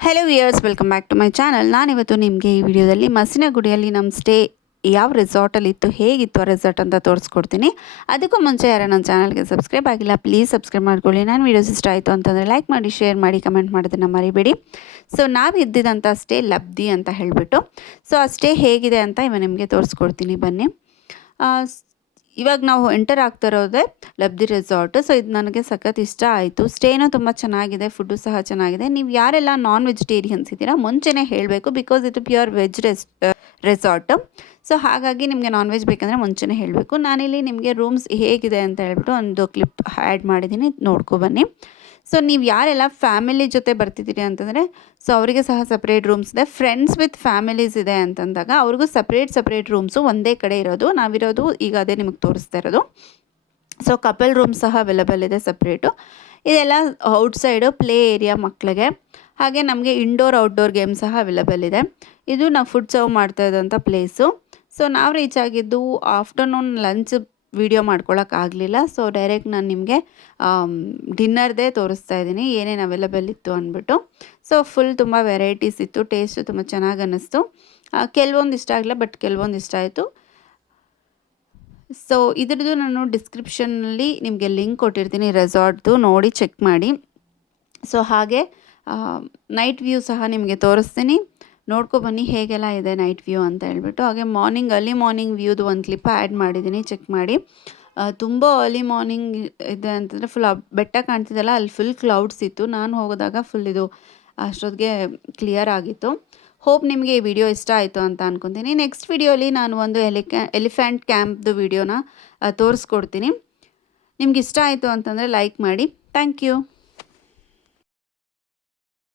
Hello viewers, welcome back to my channel. ನಾನಿವತ್ತು ನಿಮಗೆ ಈ ವಿಡಿಯೋದಲ್ಲಿ ಮಸಿನಗುಡಿಯಲ್ಲಿ ನಮ್ಮ ಸ್ಟೇ ಯಾವ ರೆಸಾರ್ಟಲ್ಲಿ ಇತ್ತು, ಹೇಗಿತ್ತು ಆ ರೆಸಾರ್ಟ್ ಅಂತ ತೋರಿಸ್ಕೊಡ್ತೀನಿ. ಅದಕ್ಕೂ ಮುಂಚೆ ಯಾರು ನನ್ನ ಚಾನಲ್ಗೆ ಸಬ್ಸ್ಕ್ರೈಬ್ ಆಗಿಲ್ಲ, ಪ್ಲೀಸ್ ಸಬ್ಸ್ಕ್ರೈಬ್ ಮಾಡ್ಕೊಳ್ಳಿ. ನಾನು ವೀಡಿಯೋಸ್ ಇಷ್ಟ ಆಯಿತು ಅಂತಂದರೆ ಲೈಕ್ ಮಾಡಿ, ಶೇರ್ ಮಾಡಿ, ಕಮೆಂಟ್ ಮಾಡೋದನ್ನು ಮರಿಬೇಡಿ. ಸೊ ನಾವು ಇದ್ದಿದ್ದಂಥ ಸ್ಟೇ ಲಬ್ಧಿ ಅಂತ ಹೇಳಿಬಿಟ್ಟು. ಸೊ ಆ ಸ್ಟೇ ಹೇಗಿದೆ ಅಂತ ಇವಾಗ ನಿಮಗೆ ತೋರಿಸ್ಕೊಡ್ತೀನಿ, ಬನ್ನಿ. ಇವಾಗ ನಾವು ಎಂಟರ್ ಆಗ್ತಾ ಇರೋದೇ ಲಬ್ಧಿ ರೆಸಾರ್ಟ್. ಸೊ ಇದು ನನಗೆ ಸಖತ್ ಇಷ್ಟ ಆಯಿತು. ಸ್ಟೇನೂ ತುಂಬ ಚೆನ್ನಾಗಿದೆ, ಫುಡ್ಡು ಸಹ ಚೆನ್ನಾಗಿದೆ. ನೀವು ಯಾರೆಲ್ಲ ನಾನ್ ವೆಜಿಟೇರಿಯನ್ಸ್ ಇದ್ದೀರಾ ಮುಂಚೆನೇ ಹೇಳಬೇಕು, ಬಿಕಾಸ್ ಇದು ಪ್ಯೂರ್ ವೆಜ್ ರೆಸಾರ್ಟ್. ಸೊ ಹಾಗಾಗಿ ನಿಮಗೆ ನಾನ್ ವೆಜ್ ಬೇಕಂದರೆ ಮುಂಚೆನೇ ಹೇಳಬೇಕು. ನಾನಿಲ್ಲಿ ನಿಮಗೆ ರೂಮ್ಸ್ ಹೇಗಿದೆ ಅಂತ ಹೇಳ್ಬಿಟ್ಟು ಒಂದು ಕ್ಲಿಪ್ ಆ್ಯಡ್ ಮಾಡಿದ್ದೀನಿ, ನೋಡ್ಕೊಬನ್ನಿ. ಸೊ ನೀವು ಯಾರೆಲ್ಲ ಫ್ಯಾಮಿಲಿ ಜೊತೆ ಬರ್ತಿದ್ದೀರಿ ಅಂತಂದರೆ ಸೊ ಅವರಿಗೆ ಸಹ ಸಪ್ರೇಟ್ ರೂಮ್ಸ್ ಇದೆ. ಫ್ರೆಂಡ್ಸ್ ವಿತ್ ಫ್ಯಾಮಿಲೀಸ್ ಇದೆ ಅಂತಂದಾಗ ಅವ್ರಿಗೂ ಸಪ್ರೇಟ್ ರೂಮ್ಸು ಒಂದೇ ಕಡೆ ಇರೋದು. ನಾವಿರೋದು ಈಗ ಅದೇ ನಿಮಗೆ ತೋರಿಸ್ತಾ ಇರೋದು. ಸೊ ಕಪಲ್ ರೂಮ್ ಸಹ ಅವೈಲೇಬಲ್ ಇದೆ ಸಪ್ರೇಟು. ಇದೆಲ್ಲ ಔಟ್ಸೈಡು ಪ್ಲೇ ಏರಿಯಾ ಮಕ್ಕಳಿಗೆ. ಹಾಗೆ ನಮಗೆ ಔಟ್ಡೋರ್ ಗೇಮ್ ಸಹ ಅವೈಲೇಬಲ್ ಇದೆ. ಇದು ನಾವು ಫುಡ್ ಸರ್ವ್ ಮಾಡ್ತಾ ಇದ್ದಂಥ ಪ್ಲೇಸು. ಸೊ ನಾವು ರೀಚ್ ಆಗಿದ್ದು ಆಫ್ಟರ್ನೂನ್ ಲಂಚ್ ವಿಡಿಯೋ ಮಾಡ್ಕೊಳ್ಳೋಕ್ಕಾಗಲಿಲ್ಲ. ಸೊ ಡೈರೆಕ್ಟ್ ನಾನು ನಿಮಗೆ ಡಿನ್ನರ್ದೇ ತೋರಿಸ್ತಾ ಇದ್ದೀನಿ, ಏನೇನು ಅವೈಲೇಬಲ್ ಇತ್ತು ಅಂದ್ಬಿಟ್ಟು. ಸೊ ಫುಲ್ ತುಂಬ ವೆರೈಟೀಸ್ ಇತ್ತು, ಟೇಸ್ಟು ತುಂಬ ಚೆನ್ನಾಗಿ ಅನ್ನಿಸ್ತು. ಕೆಲವೊಂದು ಇಷ್ಟ ಆಗಲಿಲ್ಲ, ಬಟ್ ಕೆಲವೊಂದು ಇಷ್ಟ ಆಯಿತು. ಸೊ ಇದ್ರದ್ದು ನಾನು ಡಿಸ್ಕ್ರಿಪ್ಷನ್ನಲ್ಲಿ ನಿಮಗೆ ಲಿಂಕ್ ಕೊಟ್ಟಿರ್ತೀನಿ ರೆಸಾರ್ಟ್ದು, ನೋಡಿ ಚೆಕ್ ಮಾಡಿ. ಸೊ ಹಾಗೆ ನೈಟ್ ವ್ಯೂ ಸಹ ನಿಮಗೆ ತೋರಿಸ್ತೀನಿ, ನೋಡ್ಕೊಬನ್ನಿ ಹೇಗೆಲ್ಲ ಇದೆ ನೈಟ್ ವ್ಯೂ ಅಂತ ಹೇಳ್ಬಿಟ್ಟು. ಹಾಗೆ ಅರ್ಲಿ ಮಾರ್ನಿಂಗ್ ವ್ಯೂದು ಒಂದು ಕ್ಲಿಪ್ ಆ್ಯಡ್ ಮಾಡಿದ್ದೀನಿ, ಚೆಕ್ ಮಾಡಿ. ತುಂಬ ಅರ್ಲಿ ಮಾರ್ನಿಂಗ್ ಇದೆ ಅಂತಂದರೆ ಫುಲ್ ಬೆಟ್ಟ ಕಾಣ್ತಿದ್ದಲ್ಲ, ಅಲ್ಲಿ ಫುಲ್ ಕ್ಲೌಡ್ಸ್ ಇತ್ತು. ನಾನು ಹೋಗೋದಾಗ ಫುಲ್ ಇದು ಅಷ್ಟೊತ್ತಿಗೆ ಕ್ಲಿಯರ್ ಆಗಿತ್ತು. ಹೋಪ್ ನಿಮಗೆ ಈ ವಿಡಿಯೋ ಇಷ್ಟ ಆಯಿತು ಅಂತ ಅಂದ್ಕೊತೀನಿ. ನೆಕ್ಸ್ಟ್ ವಿಡಿಯೋಲಿ ನಾನು ಒಂದು ಎಲಿಫೆಂಟ್ ಕ್ಯಾಂಪ್ದು ವಿಡಿಯೋನ ತೋರಿಸ್ಕೊಡ್ತೀನಿ. ನಿಮ್ಗೆ ಇಷ್ಟ ಆಯಿತು ಅಂತಂದರೆ ಲೈಕ್ ಮಾಡಿ. Thank you.